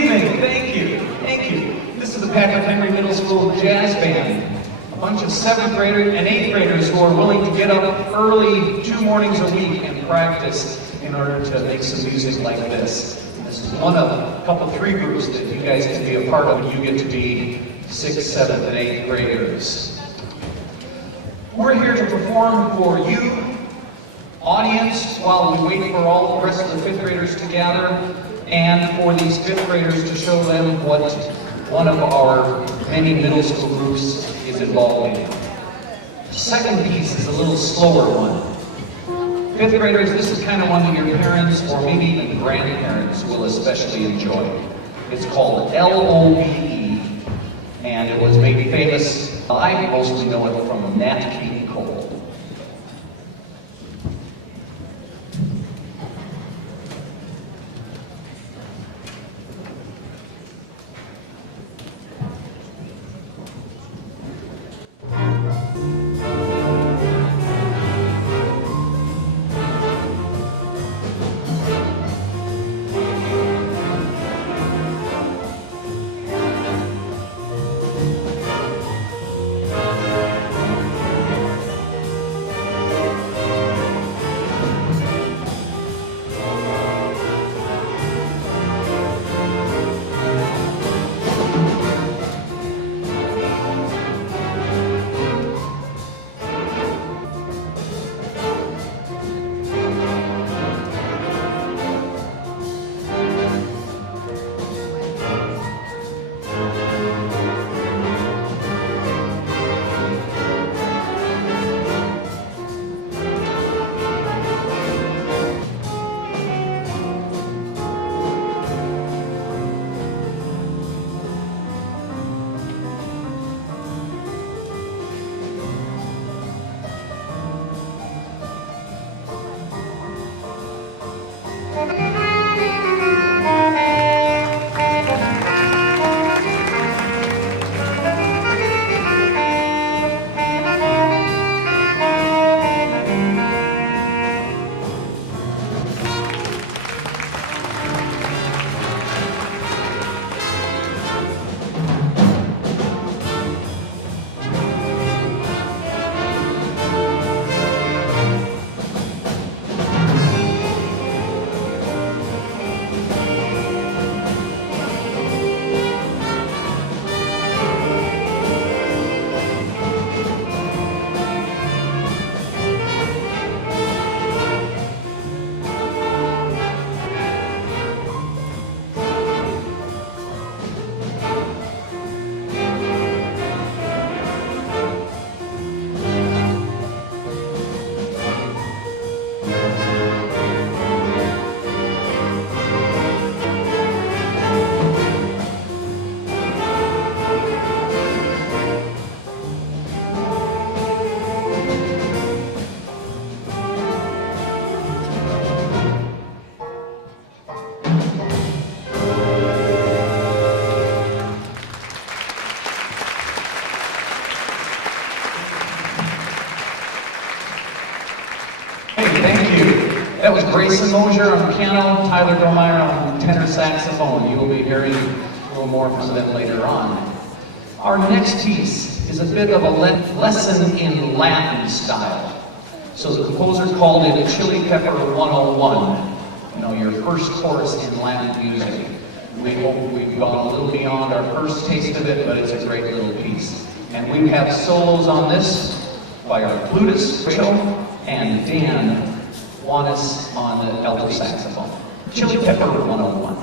evening. Thank you. Thank you. This is the Patrick Henry Middle School Jazz Band. A bunch of 7th graders and 8th graders who are willing to get up early 2 mornings a week and practice in order to make some music like this. This is one of a couple, 3 groups that you guys can be a part of. You get to be 6th, 7th, and 8th graders. We're here to perform for you, audience, while we wait for all the rest of the 5th graders to gather, and for these 5th graders to show them what one of our many middle school groups is involved in. The second piece is a little slower one. 5th graders, this is kind of one that your parents or maybe even grandparents will especially enjoy. It's called L-O-V-E, and it was made famous. I mostly know it from Nat King Cole. That was Grayson Mosier on piano, Tyler Domeyer on tenor saxophone. You will be hearing a little more from them later on. Our next piece is a bit of a lesson in Latin style. So the composer called it Chili Pepper 101. You know, your first course in Latin music. We've gone a little beyond our first taste of it, but it's a great little piece. And we have solos on this by our flutist, Rachel, and Dan Juanes on the alto saxophone. Chili Pepper 101.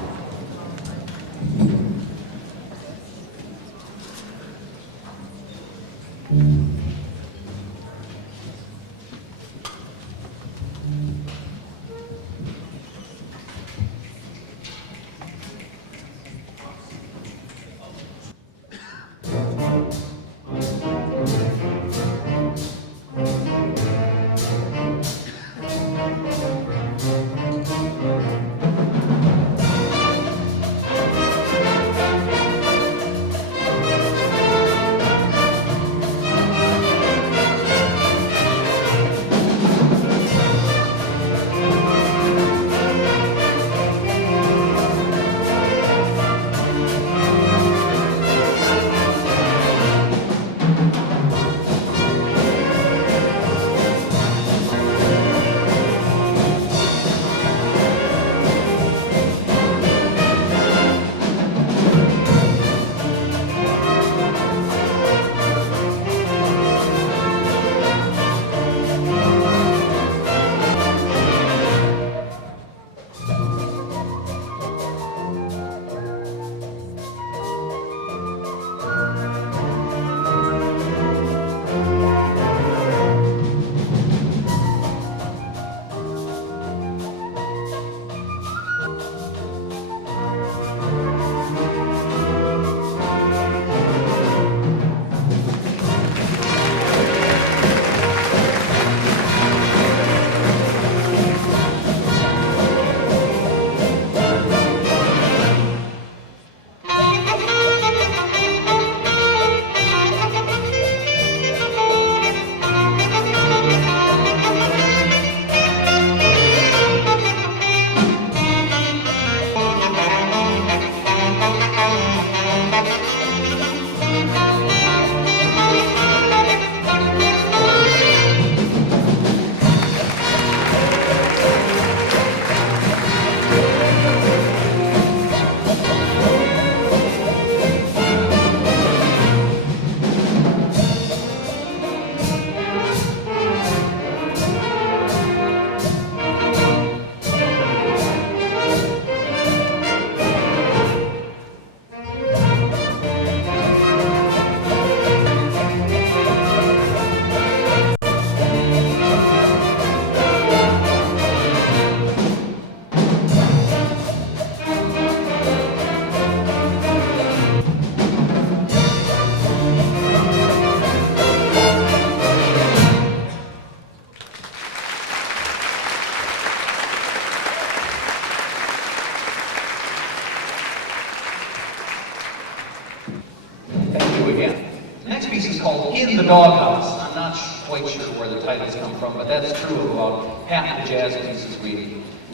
do again. The next piece is called In the Doghouse. I'm not quite sure where the titles come from, but that's true of about half the jazz pieces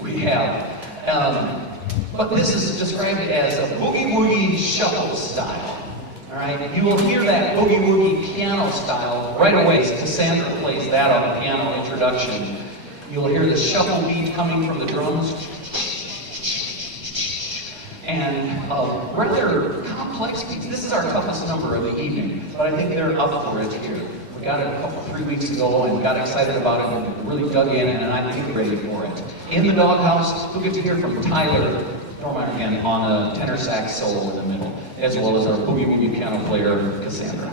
we have. But this is described as a boogie-woogie shuffle style. All right, you will hear that boogie-woogie piano style right away. Cassandra plays that on the piano introduction. You'll hear the shuffle beat coming from the drums. And a rather complex piece. This is our toughest number of the evening, but I think they're up for it here. We got it 3 weeks ago and got excited about it and really dug in, and I think ready for it. In the Doghouse, we'll get to hear from Tyler Dormeyer again on a tenor sax solo in the middle, as well as our boogie-woogie piano player, Cassandra.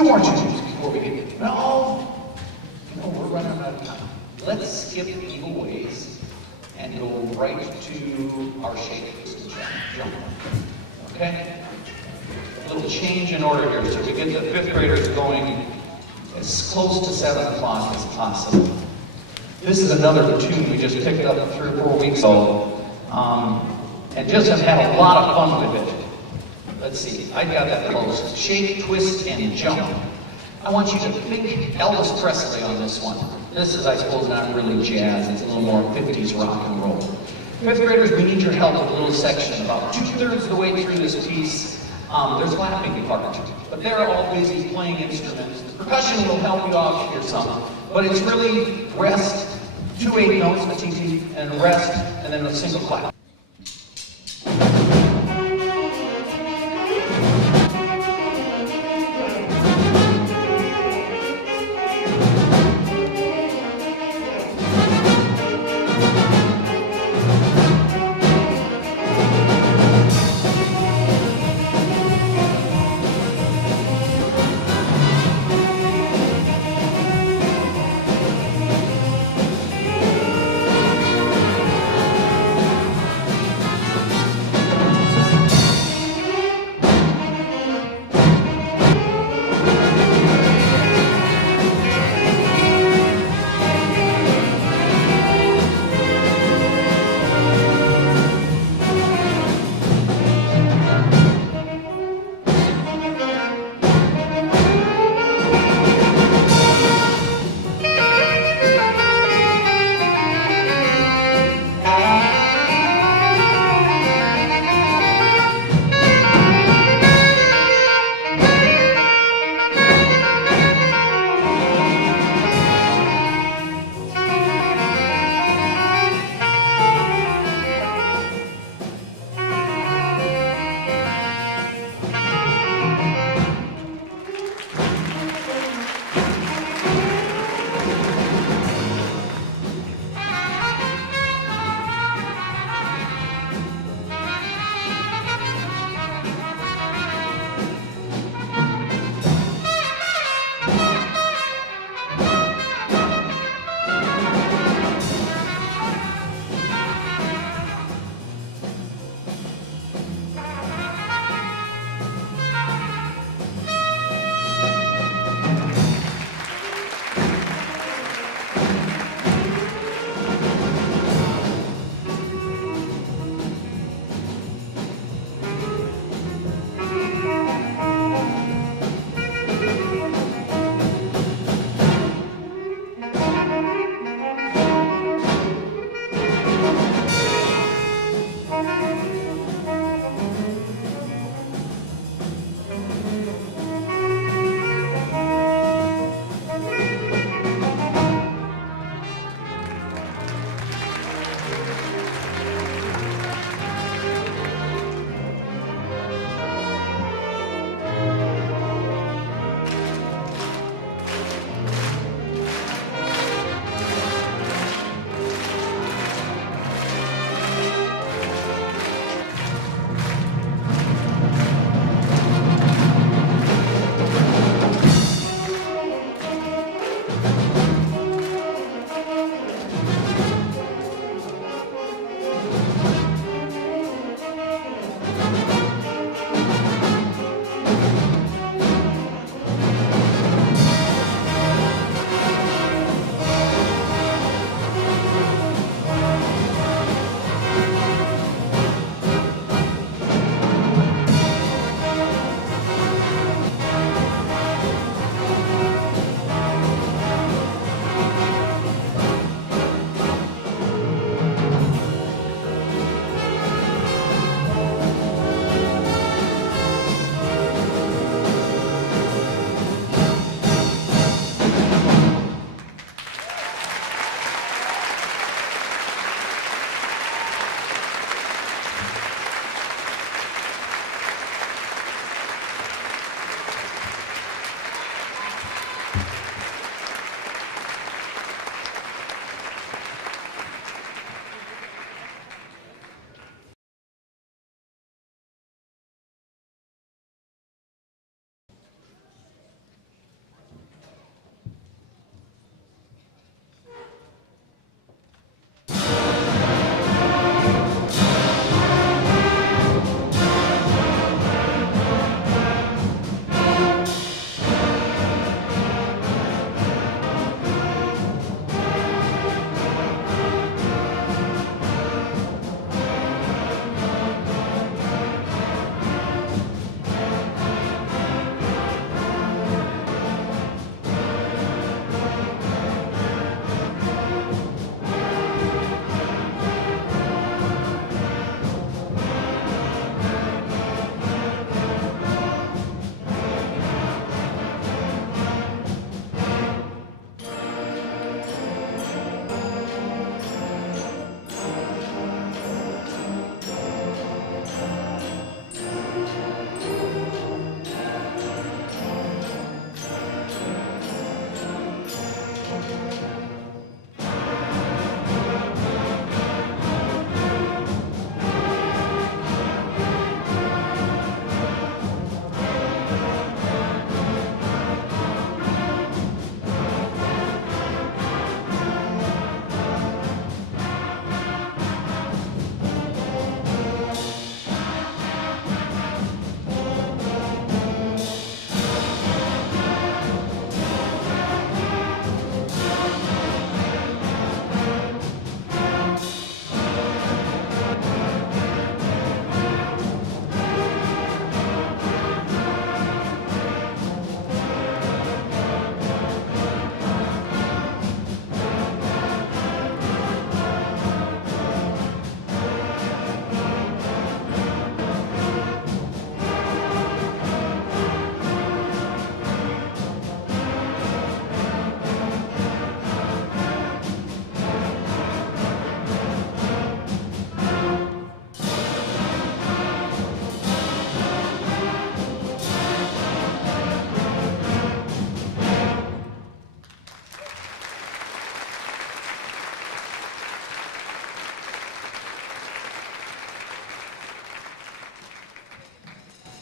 2 more tunes before we get, no, we're running out of time. Let's skip Evil Ways and go right to our shake, twist, and jump. Okay? A little change in order here, so we get the 5th graders going as close to 7 o'clock as possible. This is another tune we just picked up 3 or 4 weeks ago, and just have had a lot of fun with it. Let's see, I got that close. Shake, twist, and jump. I want you to think Elvis Presley on this one. This is, I suppose, not really jazz. It's a little more 50s rock and roll. 5th graders, we need your help with a little section. About 2/3 of the way through this piece, there's laughing part, but they're all busy playing instruments. The percussion will help you out here some, but it's really rest, 2 8 notes, matiti, and rest, and then a single clap.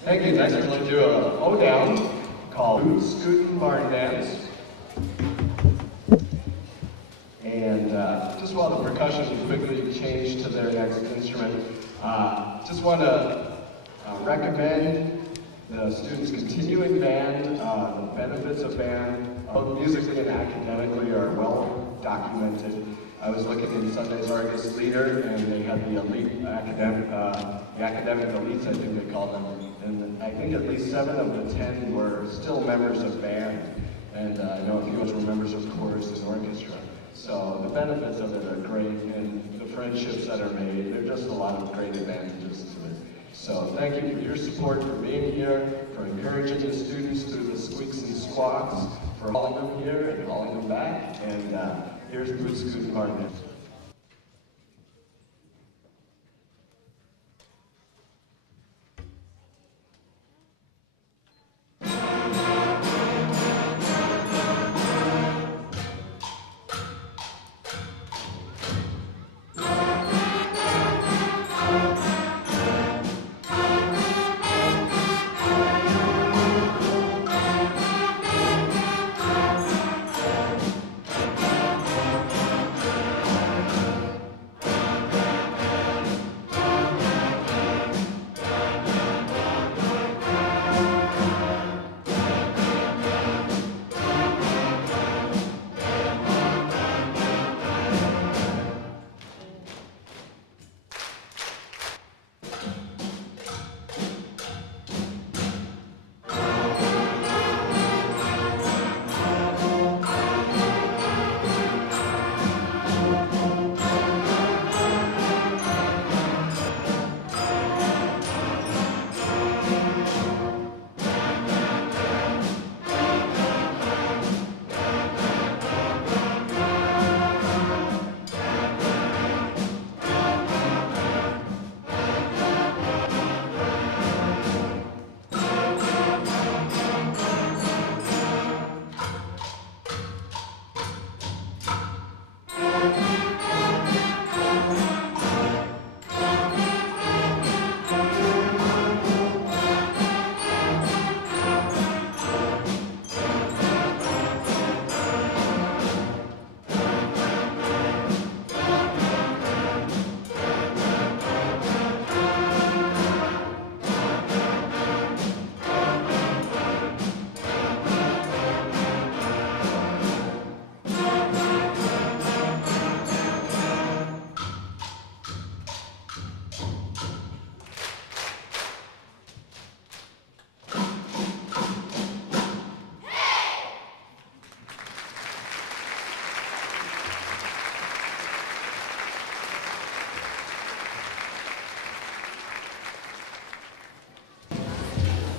Thank you. Next, we're going to do a O down called Boot Scootin' Barn Dance. And just while the percussion quickly change to their next instrument, just want to recommend the students continuing band. The benefits of band, both musically and academically, are well documented. I was looking in Sunday's Argus Leader, and they had the elite academic, the academic elites, I think they call them, and I think at least 7 of the 10 were still members of band, and I know a few of us were members of chorus and orchestra. So the benefits of it are great, and the friendships that are made, there are just a lot of great advantages to it. So thank you for your support, for being here, for encouraging the students through the squeaks and squawks, for hauling them here and hauling them back, and here's Boot Scootin' Barn Dance.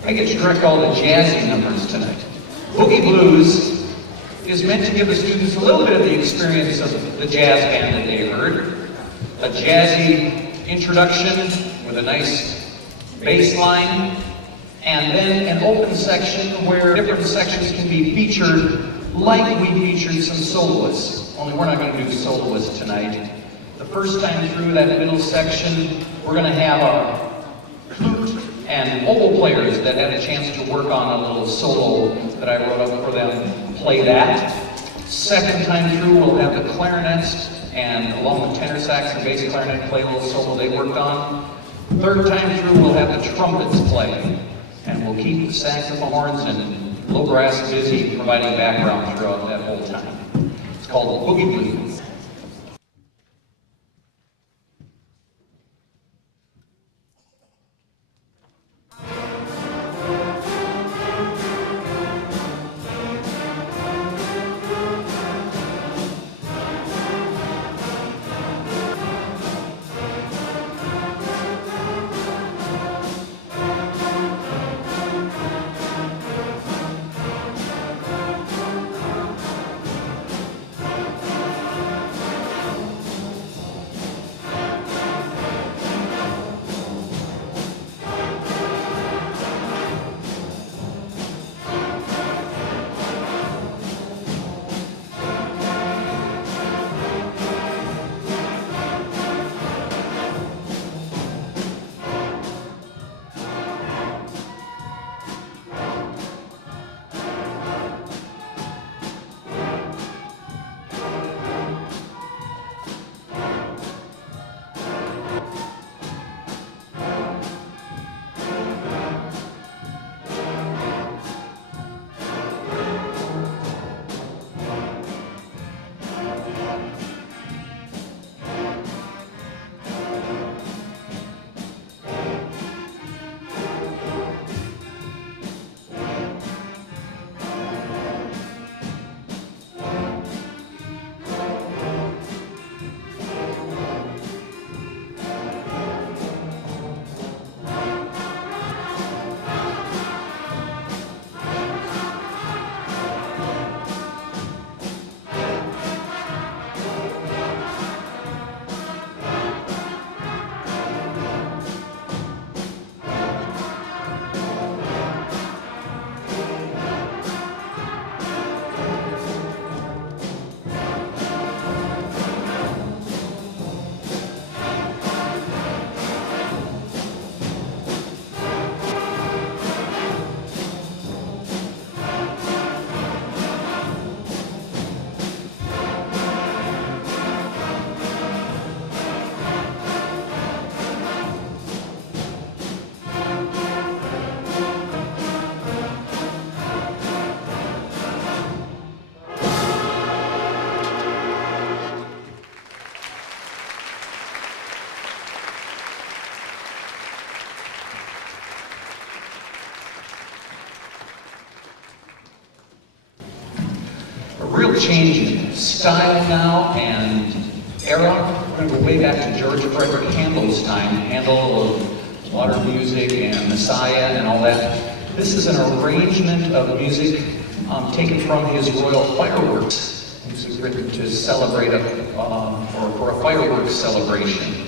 I get to direct all the jazzy numbers tonight. Boogie Blues is meant to give the students a little bit of the experience of the jazz band that they heard. A jazzy introduction with a nice bass line, and then an open section where different sections can be featured like we featured some soloists, only we're not going to do soloists tonight. The first time through that middle section, we're going to have our flute and oboe players that had a chance to work on a little solo that I wrote up for them play that. Second time through, we'll have the clarinets and along with tenor sax and bass clarinet play a little solo they worked on. Third time through, we'll have the trumpets play, and we'll keep the saxophones and bluegrass busy providing background throughout that whole time. It's called Boogie Blues. change in style now and era. We're going to go way back to George Frederick Handel's time, Handel of Water Music and Messiah and all that. This is an arrangement of music taken from his Royal Fireworks. This was written to celebrate for a fireworks celebration.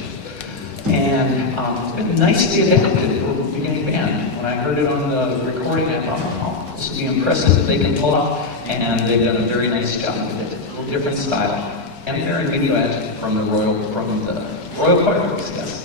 And it's been nicely adapted for a beginning band. When I heard it on the recording, I thought, oh, this would be impressive that they can pull off, and they've done a very nice job with it. A little different style. And they're a minuet from the Royal Fireworks, yes.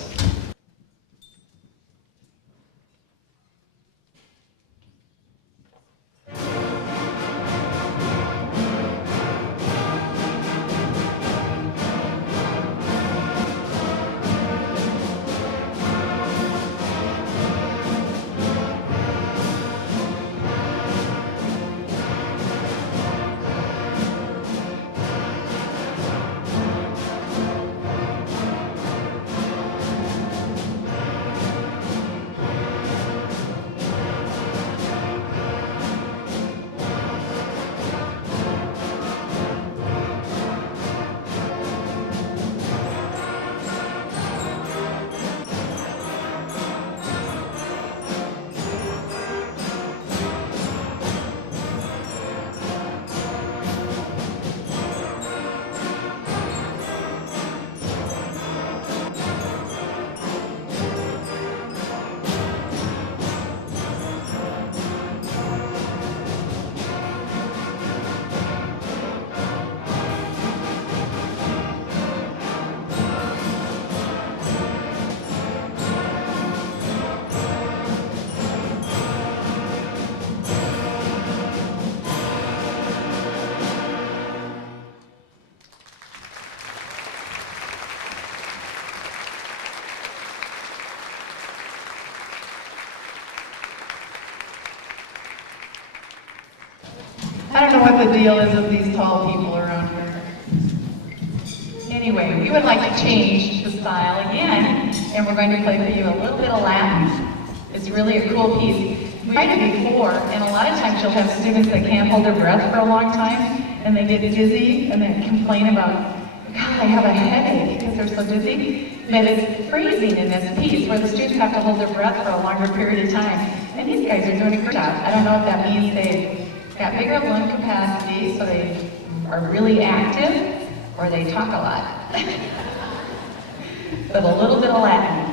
I don't know what the deal is with these tall people around here. Anyway, we would like to change the style again, and we're going to play for you a little bit of Latin. It's really a cool piece. We tried it before, and a lot of times you'll have students that can't hold their breath for a long time, and they get dizzy, and then complain about, God, I have a headache because they're so dizzy. But it's freezing in this piece where the students have to hold their breath for a longer period of time. And these guys are doing a great job. I don't know if that means they've got bigger lung capacity, so they are really active, or they talk a lot. But a little bit of Latin.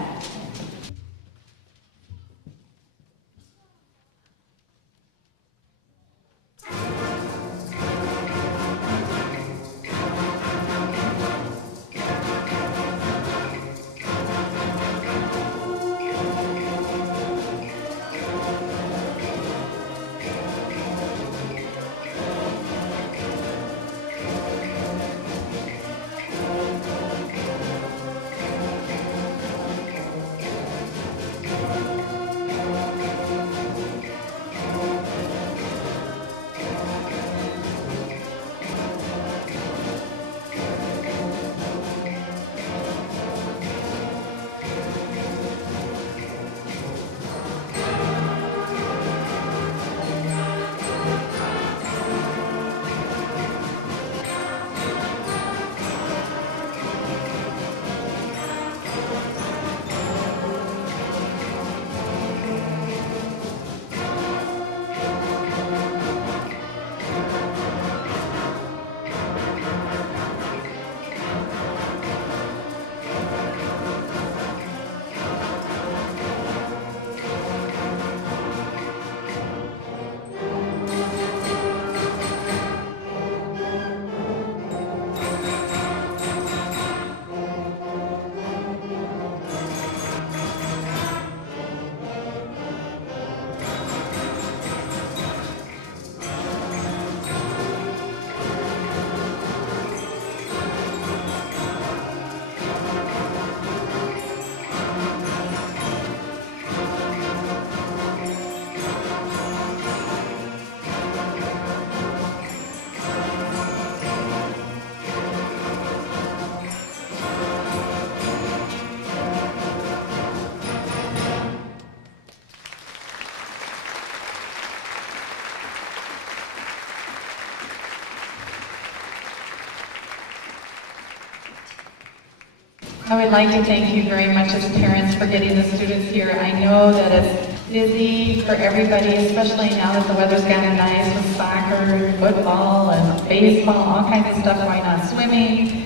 I would like to thank you very much as parents for getting the students here. I know that it's busy for everybody, especially now that the weather's gotten nice with soccer and football and baseball, all kinds of stuff going on, swimming,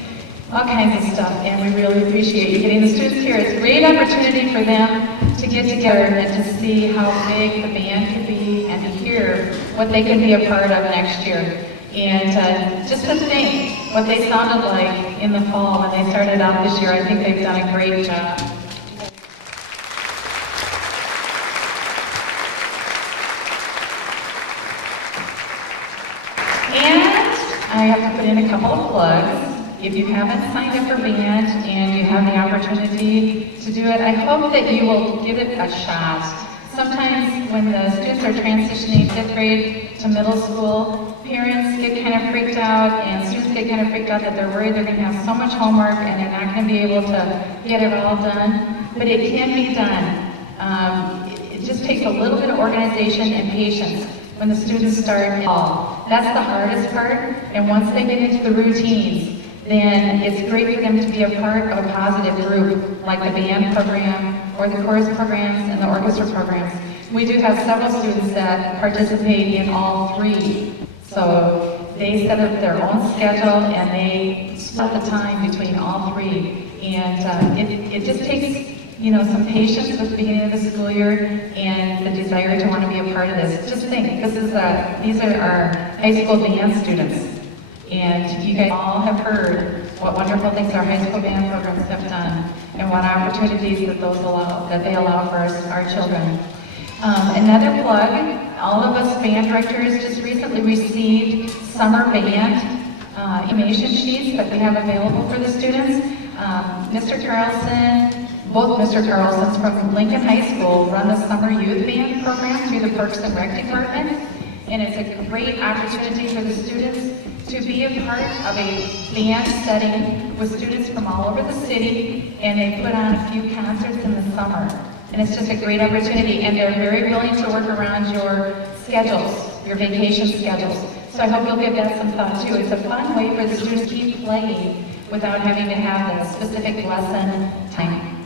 all kinds of stuff, and we really appreciate you getting the students here. It's a great opportunity for them to get together and to see how big the band can be and to hear what they can be a part of next year. And just to think what they sounded like in the fall when they started out this year, I think they've done a great job. And I have to put in a couple of plugs. If you haven't signed up for band and you have the opportunity to do it, I hope that you will give it a shot. Sometimes when the students are transitioning 5th grade to middle school, parents get kind of freaked out and students get kind of freaked out that they're worried they're going to have so much homework and they're not going to be able to get it all done. But it can be done. It just takes a little bit of organization and patience when the students start. That's the hardest part, and once they get into the routines, then it's great for them to be a part of a positive group, like the band program, or the chorus programs, and the orchestra programs. We do have several students that participate in all three. So they set up their own schedule, and they split the time between all three. And it just takes, some patience with the beginning of the school year and the desire to want to be a part of this. Just think, these are our high school band students. And you guys all have heard what wonderful things our high school band programs have done and what opportunities that they allow for our children. Another plug, all of us band directors just recently received summer band information sheets that we have available for the students. Mr. Carlson, both Mr. Carlsons from Lincoln High School run the summer youth band program through the Parks and Rec Department. And it's a great opportunity for the students to be a part of a band setting with students from all over the city, and they put on a few concerts in the summer. And it's just a great opportunity, and they're very willing to work around your schedules, your vacation schedules. So I hope you'll give that some thought too. It's a fun way for the students to keep playing without having to have a specific lesson time.